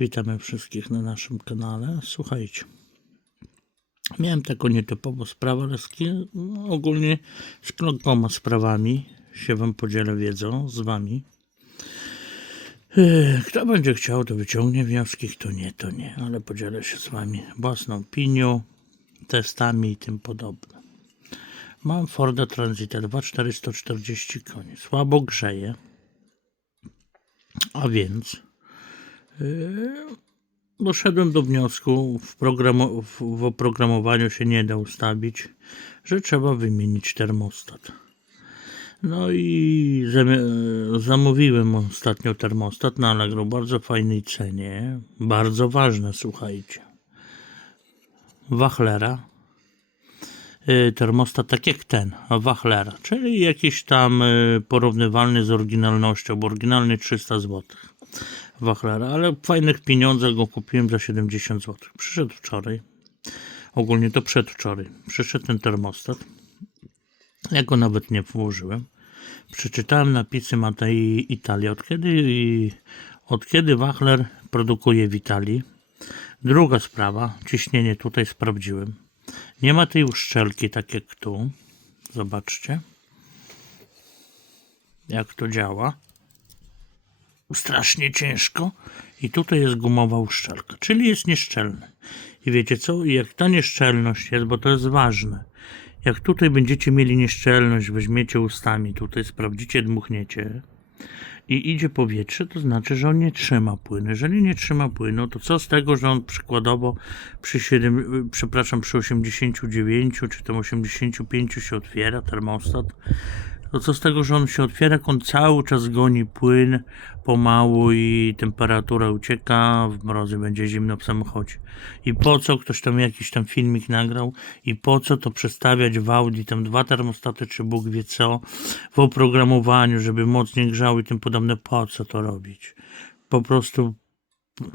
Witamy wszystkich na naszym kanale. Słuchajcie, miałem taką nietypową sprawę, ale z, no, ogólnie z kilkoma sprawami się Wam podzielę wiedzą z Wami. Kto będzie chciał, to wyciągnie wnioski, kto nie, to nie, ale podzielę się z Wami własną opinią, testami i tym podobne. Mam Forda Transita 2440 koni. Słabo grzeje. A więc doszedłem do wniosku, w, programo- w, oprogramowaniu się nie da ustawić, że trzeba wymienić termostat. No i zam- zamówiłem ostatnio termostat na Allegro, bardzo fajnej cenie, bardzo ważne, słuchajcie. Wachlera, termostat tak jak ten, Wachlera, czyli jakiś tam y, porównywalny z oryginalnością, bo oryginalny 300 zł. Wachlera, ale fajnych pieniądzach go kupiłem za 70 zł. Przyszedł wczoraj, ogólnie to przedwczoraj, przyszedł ten termostat. Ja go nawet nie włożyłem. Przeczytałem napisy Matei Italia. Od kiedy, od kiedy Wachler produkuje w Italii? Druga sprawa, ciśnienie tutaj sprawdziłem. Nie ma tej uszczelki tak jak tu. Zobaczcie. Jak to działa. Strasznie ciężko. I tutaj jest gumowa uszczelka, czyli jest nieszczelny. I wiecie co? Jak ta nieszczelność jest, bo to jest ważne. Jak tutaj będziecie mieli nieszczelność, weźmiecie ustami, tutaj sprawdzicie, dmuchniecie i idzie powietrze, to znaczy, że on nie trzyma płynu. Jeżeli nie trzyma płynu, to co z tego, że on przykładowo przy 7, przepraszam, przy 89 czy tam 85 się otwiera termostat, to co z tego, że on się otwiera, jak on cały czas goni płyn pomału i temperatura ucieka, w mrozy będzie zimno w samochodzie. I po co ktoś tam jakiś tam filmik nagrał i po co to przestawiać w Audi tam dwa termostaty czy Bóg wie co w oprogramowaniu, żeby mocniej grzały i tym podobne, po co to robić? Po prostu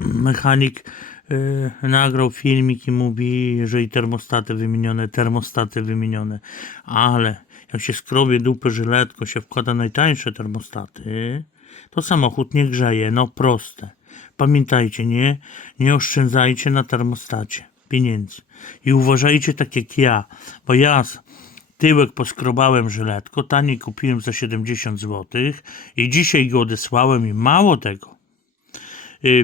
mechanik y, nagrał filmik i mówi, jeżeli termostaty wymienione, termostaty wymienione, ale jak się skrobie dupę żyletką, się wkłada najtańsze termostaty, to samochód nie grzeje, no proste. Pamiętajcie, nie, nie oszczędzajcie na termostacie pieniędzy. I uważajcie tak jak ja, bo ja tyłek poskrobałem żyletko, taniej kupiłem za 70 zł i dzisiaj go odesłałem i mało tego,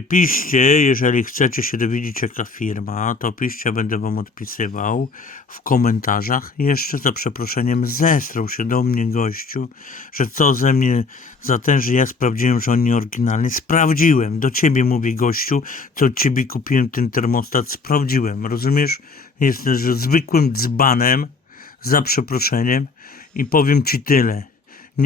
Piszcie, jeżeli chcecie się dowiedzieć jaka firma, to piszcie, będę wam odpisywał w komentarzach. Jeszcze za przeproszeniem zestrał się do mnie gościu, że co ze mnie za ten, że ja sprawdziłem, że on nie oryginalny. Sprawdziłem, do ciebie mówię gościu, to od ciebie kupiłem ten termostat, sprawdziłem, rozumiesz? Jestem zwykłym dzbanem, za przeproszeniem i powiem ci tyle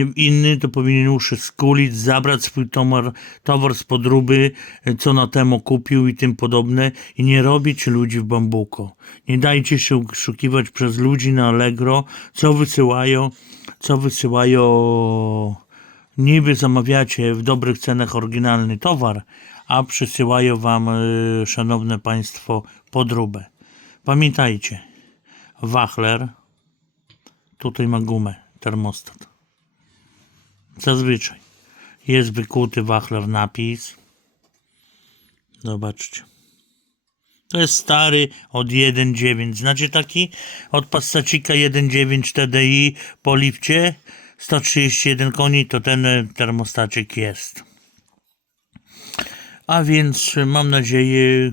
inny to powinien uszy skulić, zabrać swój towar, towar z podróby, co na temu kupił i tym podobne i nie robić ludzi w bambuko. Nie dajcie się oszukiwać przez ludzi na Allegro, co wysyłają, co wysyłają, niby zamawiacie w dobrych cenach oryginalny towar, a przysyłają wam, e, szanowne państwo, podróbę. Pamiętajcie, Wachler, tutaj ma gumę, termostat. Zazwyczaj. Jest wykuty wachlar napis. Zobaczcie. To jest stary od 1.9. Znacie taki? Od Passacika 1.9 TDI po lifcie 131 koni to ten e, termostacik jest. A więc e, mam nadzieję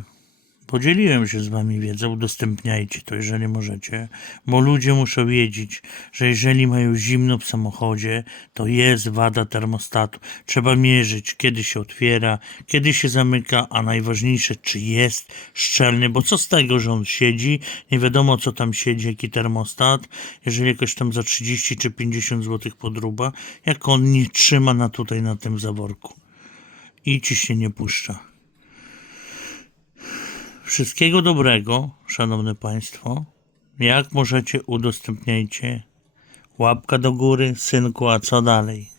podzieliłem się z wami wiedzą, udostępniajcie to, jeżeli możecie, bo ludzie muszą wiedzieć, że jeżeli mają zimno w samochodzie, to jest wada termostatu. Trzeba mierzyć, kiedy się otwiera, kiedy się zamyka, a najważniejsze, czy jest szczelny, bo co z tego, że on siedzi, nie wiadomo co tam siedzi, jaki termostat, jeżeli jakoś tam za 30 czy 50 zł podruba, jak on nie trzyma na tutaj, na tym zaworku i ci się nie puszcza. Wszystkiego dobrego, szanowne państwo. Jak możecie, udostępniajcie. Łapka do góry, synku, a co dalej?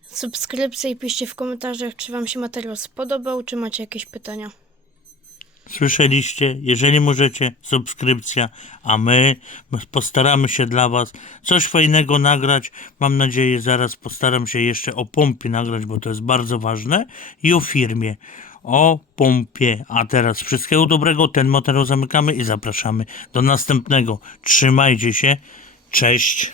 Subskrypcje i piszcie w komentarzach, czy Wam się materiał spodobał, czy macie jakieś pytania. Słyszeliście? Jeżeli możecie, subskrypcja, a my postaramy się dla Was coś fajnego nagrać. Mam nadzieję, zaraz postaram się jeszcze o pompie nagrać, bo to jest bardzo ważne i o firmie. O pompie. A teraz wszystkiego dobrego. Ten materiał zamykamy i zapraszamy do następnego. Trzymajcie się. Cześć.